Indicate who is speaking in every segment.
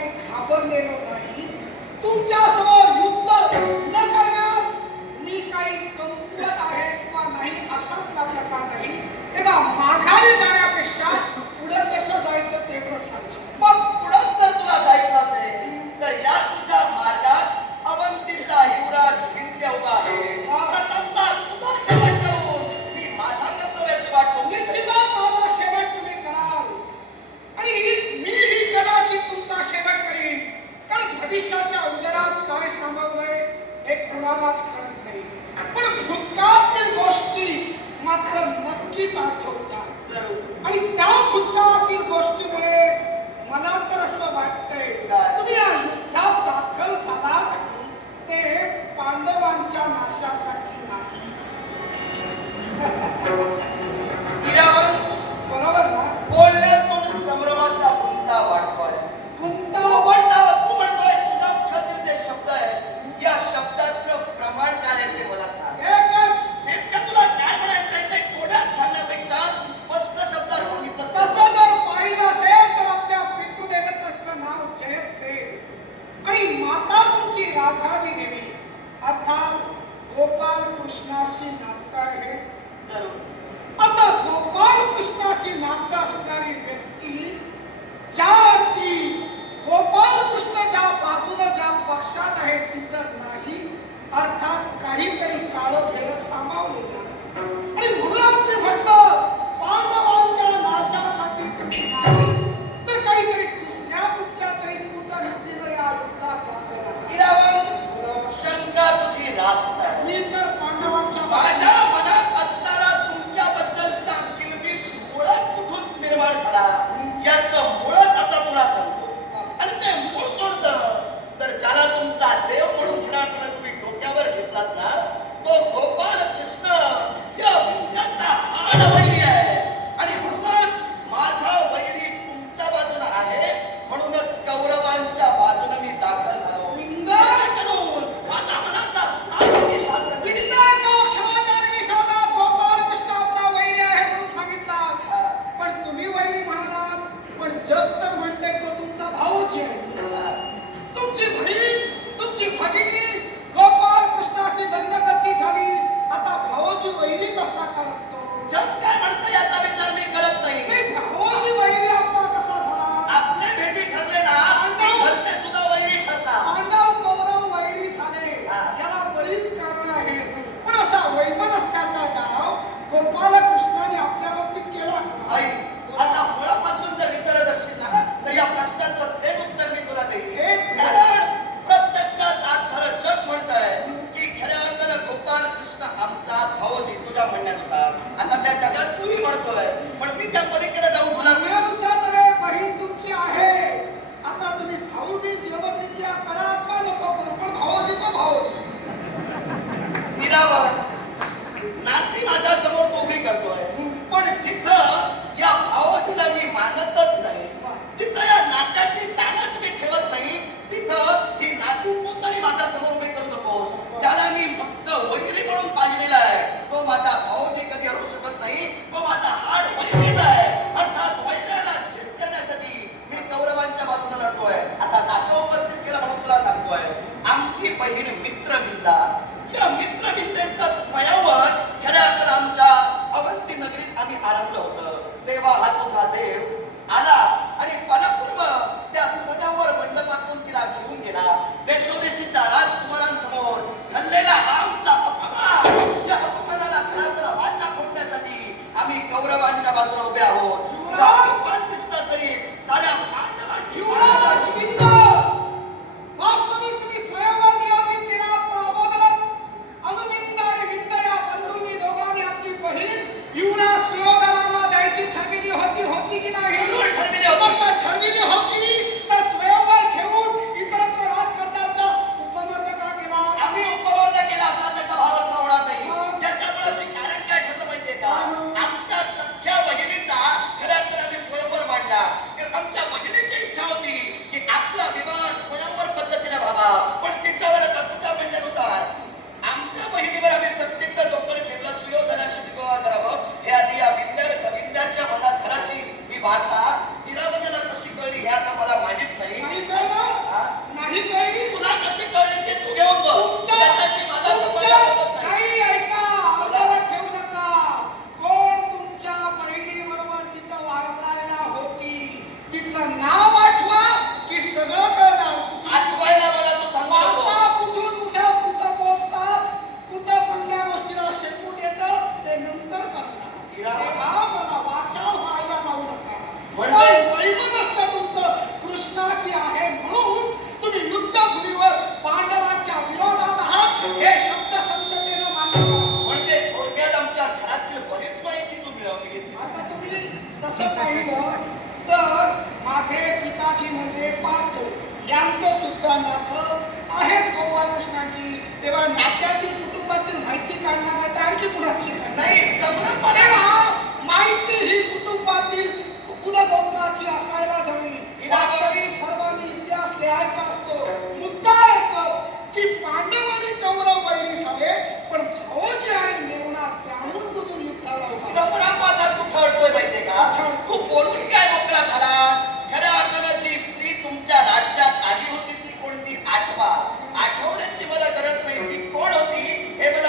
Speaker 1: काही घाबरलेलं नाही. तुमच्यासमोर युद्ध न करण्यास मी काही कमकुवत आहे किंवा नाही अशातला प्रकार नाही. तेव्हा माघारी जाण्यापेक्षा असं पाहिलं तर
Speaker 2: माझे
Speaker 1: पिताजी म्हणजे पार्थ यांचं सुद्धा नातं आहेत गोपालकृष्णाची तेव्हा नात्यातील कुटुंबातील माहिती काढणार तर आणखी कुणाची
Speaker 2: नाही
Speaker 1: माहिती ही कुटुंबातील कुलगोत्राची असायला हवी. सर्वांनी इतिहास लिहायचा असतो. मुद्दा एकच की पांडव आणि कौरव वैरी झाले पण भावोजी आणि नेवणा जाणून बुजून युद्धाला
Speaker 2: म्हणतोय माहितीये का? तो बोलून काय मोकळा झाला? खऱ्या अर्थानं जी स्त्री तुमच्या राज्यात आली होती ती कोणती? आठवा. आठवण्याची मला गरज नाही. ती कोण होती? हे मला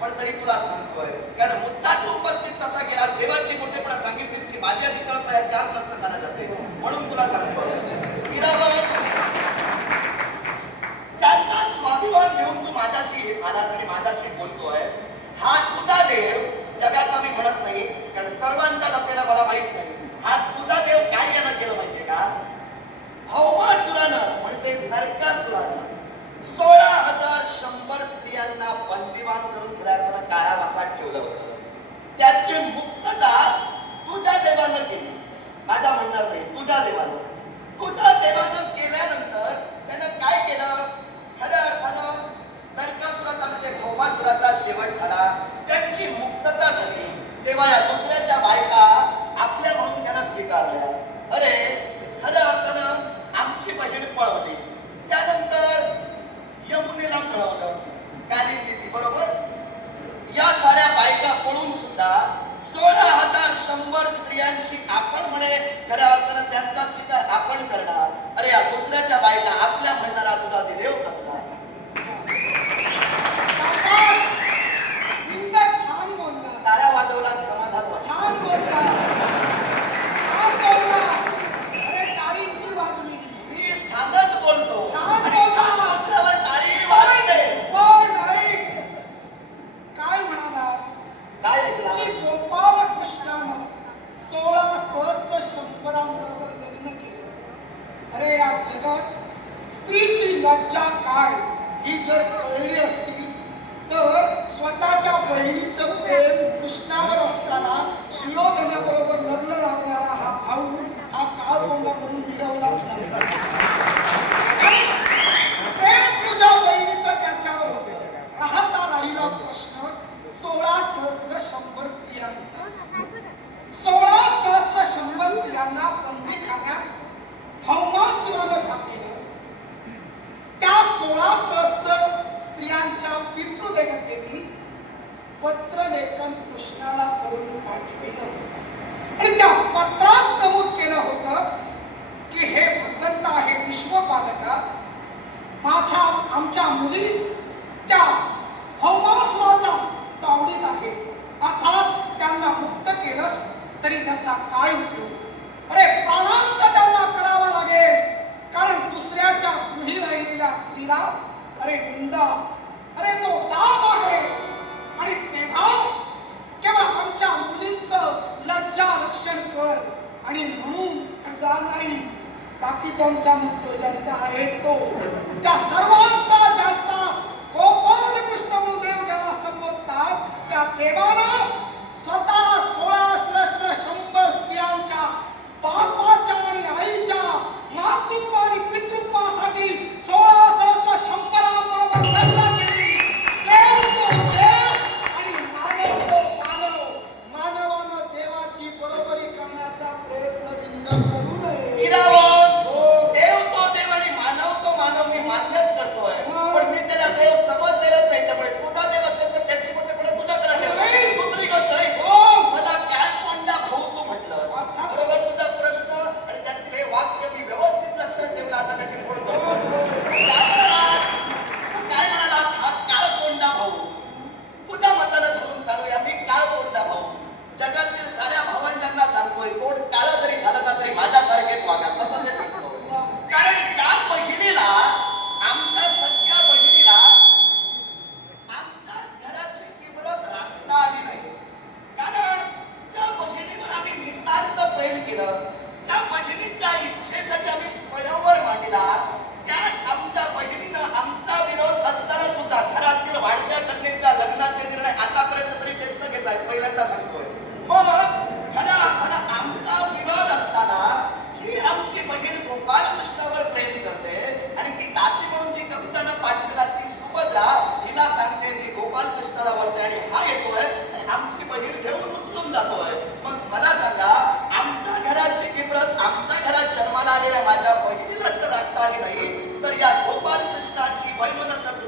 Speaker 1: पण
Speaker 2: तरी तुला सांगतोय. कारण मुद्दा जो उपस्थित तसा गेला देवाची मोठेपणा सांगितलीस की माझ्या अधिकार याची चार झाला जाते. म्हणून तुला सांगतोय. ज्यांचा स्वाभिमान घेऊन तू माझ्याशी आलास आणि माझ्याशी बोलतोय हा तुझा देव जगाचा मी म्हणत नाही कारण सर्वांचा नसेला मला माहीत नाही. हा तुझा देव काय यानं केलं माहितीये का? हवमा सुरानं म्हणजे नरकासुरानं. सोळा हजार शंभर स्त्रियांना बंदिवान करून खऱ्या कारावासात ठेवलं होतं. त्याची मुक्तता तुझ्या देवानं केली. माझ्या म्हणणार
Speaker 1: नाही
Speaker 2: तुझ्या देवानं. तुझ्या देवानं
Speaker 1: केल्यानंतर त्यानं काय केलं?
Speaker 2: खऱ्या अर्थानं
Speaker 1: नरकासुराचा म्हणजे भौमासुराचा शेवट झाला. त्यांची मुक्तता झाली. तेव्हा या दुसऱ्याच्या बायका आपल्या म्हणून त्यांना स्वीकारल्या. त्यांचं प्रेम कृष्णावर असताना सुयोधनाबरोबर लग्न लागणारा हा भाऊ हा काळ तोंडाकडून मिरवलाच प्रेम तुझ्या बहिणीचं त्याच्यावर होतं राहता राहिला प्रश्न सोळा सहस्र शंभर स्त्रियांचा. सोळा सहस्र शंभर स्त्रियांना बंदी खाण्यात हम्मासुरानं घातलेलं त्या सोळा सहस्र स्त्रियांच्या पितृदेवतेनी पत्रलेखन कृष्णाला करून पाठविलं. आणि त्या पत्रात नमूद केलं होतं की हे भगवंत आहे विश्वपालका. माझ्या आमच्या मुली त्या भौमासुराच्या तावडीत आहे. अर्थात त्यांना मुक्त केलंस तरी त्याचा काय उपयोग? अरे प्राणांत त्यांना करावा लागेल. कारण दुसऱ्याच्या गृही राहिलेल्या स्त्रीला अरे निंदा अरे तो राम आहे. सांगितले भाव केवळ आमच्या मुलींचं लज्जा रक्षण कर आणि म्हणून तुझा नाही बाकी ज्यांचा मुद्दो ज्यांचा आहे तो. त्या सर्वांचा ज्यांचा गोपाल कृष्ण मुदेव ज्याला संबोधतात त्या देवाना स्वतः सोळा सहस्र शंभर स्त्रियांच्या बापाच्या आणि आईच्या मातृत्व
Speaker 2: मिळाली नाही तर या गोपाल कृष्णाची
Speaker 1: वैमनस्य